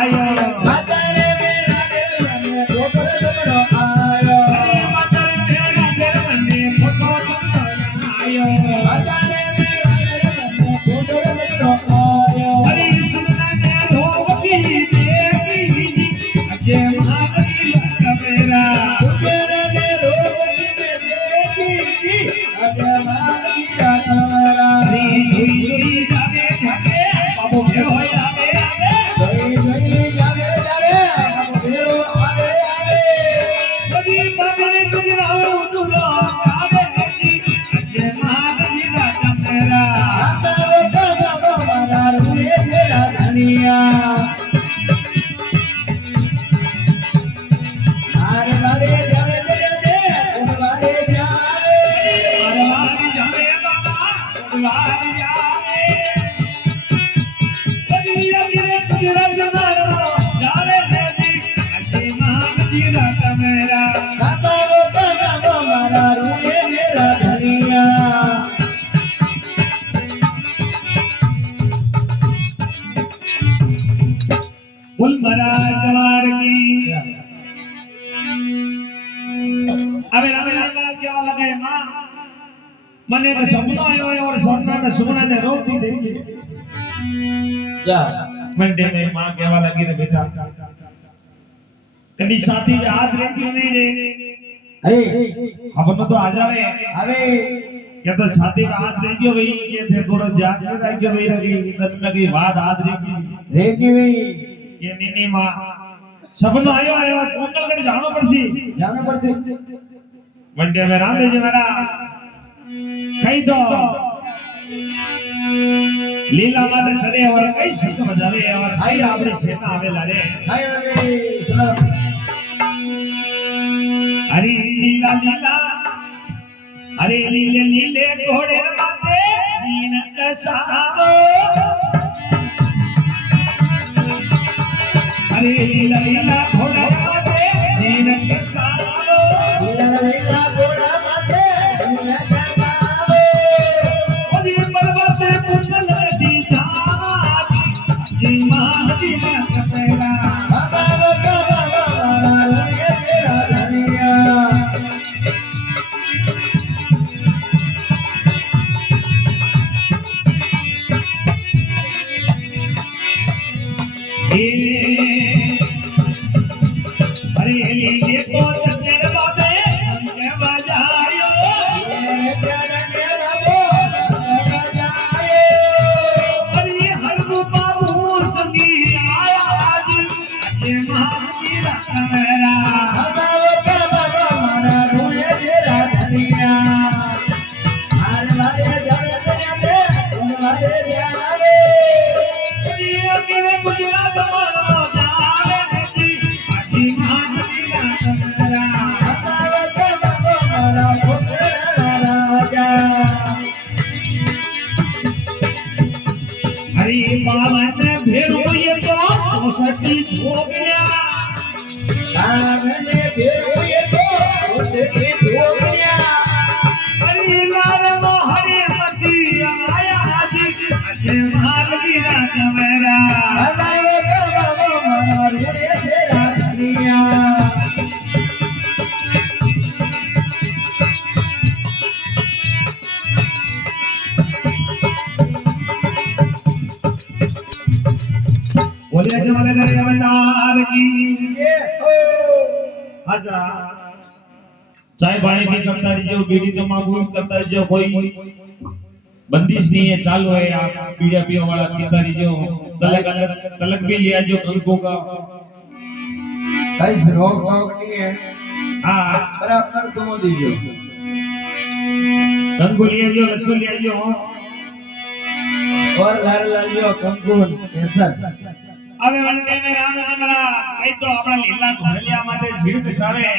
आयो माता रे मेरा देव ने फोटो तुमरो आयो माता रे मेरा देव ने फोटो तुमरो आयो माता रे मेरा देव ने फोटो तुमरो आयो हरि सुनना ने रोवती देवी जी अजय महादेव मेरा सुनना ने रोवती देवी जी अजय महादेव मेरा हरि झुरी जावे जावे बाबू के होया जय जय जावे जावे बाबू भेरो आवे आवे हरि बाबा ने गुजराओ दुलो आवे जी अजय महादेव मेरा माता रे बाबा मारा रुए तेरा धनिया आरे वाले जावे जावे वाले जावे परवारी जावे बाबा परवारी जावे कदिया गिरे गुजरात मारो जावे जी अजय महादेव मेरा बाबा रे बाबा मारा रुए तेरा धनिया फुल भरा जवार की अबे रामे राम क्या लगा है मां मने का सपना आयो है और सोना में सुमना ने रोक दी देखी जा मंडे में मां कहवा लगी रे बेटा कभी साथी में हाथ रे क्यों नहीं रे अरे खबर तो आ जावे अबे क्या तो छाती में हाथ रे क्यों भाई ये थे थोड़ा ध्यान में रख के भाई रखी तन में की बात हाथ रे की रेगी भाई ये नीनी मां सपना आयो आयो कोंगलगढ़ जानो पड़सी जाना पड़ছে मंडे में राम जी मेरा कई तो लीला माते चले और कई शब्द बजावे और भाई आपरी सेना आवेला रे हाय अबे सुनो हरी लीला लीला हरे लीले लीले घोड़े माते जीन कसावो हरे लीला लीला घोड़ा माते जीन कसावो लीला घोड़ा माते लीला कसावो ओदी पर्वत कुंडल दी जाती जी महादी मेरा बाबा बाबा लगे तेरा धनिया अरे लीले को चंदर बाबे के बजायो तेरा तेरा बोल बजाए अरे हर बाबू संगी आया आज ये महाजी मेरा बाबा बाबा मारा रुए तेरा धनिया हाल वाले जावे जावे वाले जावे ये अकेले गुजरात मारो जावे जी अजी महाजी मेरा बाबा बाबा मारा भोला राजा हरी बावन भेड़ो ये तो सती हो गया सामने भेड़िए तो उसके धोबिया हरी लाल मोहरे मती आया आज अजय महाजी मेरा बाबा बाबा मारा रुए तेरा धनिया बोले अजय वाले करे अवतार की ये हो आजा चाय पानी भी करता रहिए बीड़ी तंबाकू भी करता रहिए कोई बंदिश नहीं है चालू है आप पीड़ा पियो वाला पीता रहिए तलक भी लिया जो कंको का कई रोग नहीं है हाँ बराबर तुम दीजिए कंको लिया जो रसो लिया जो और घर लालियो कंकुन केसर अबे वंडे में राम जी मरा कई तो अपना लीला घोड़लिया माते झीड़ कसावे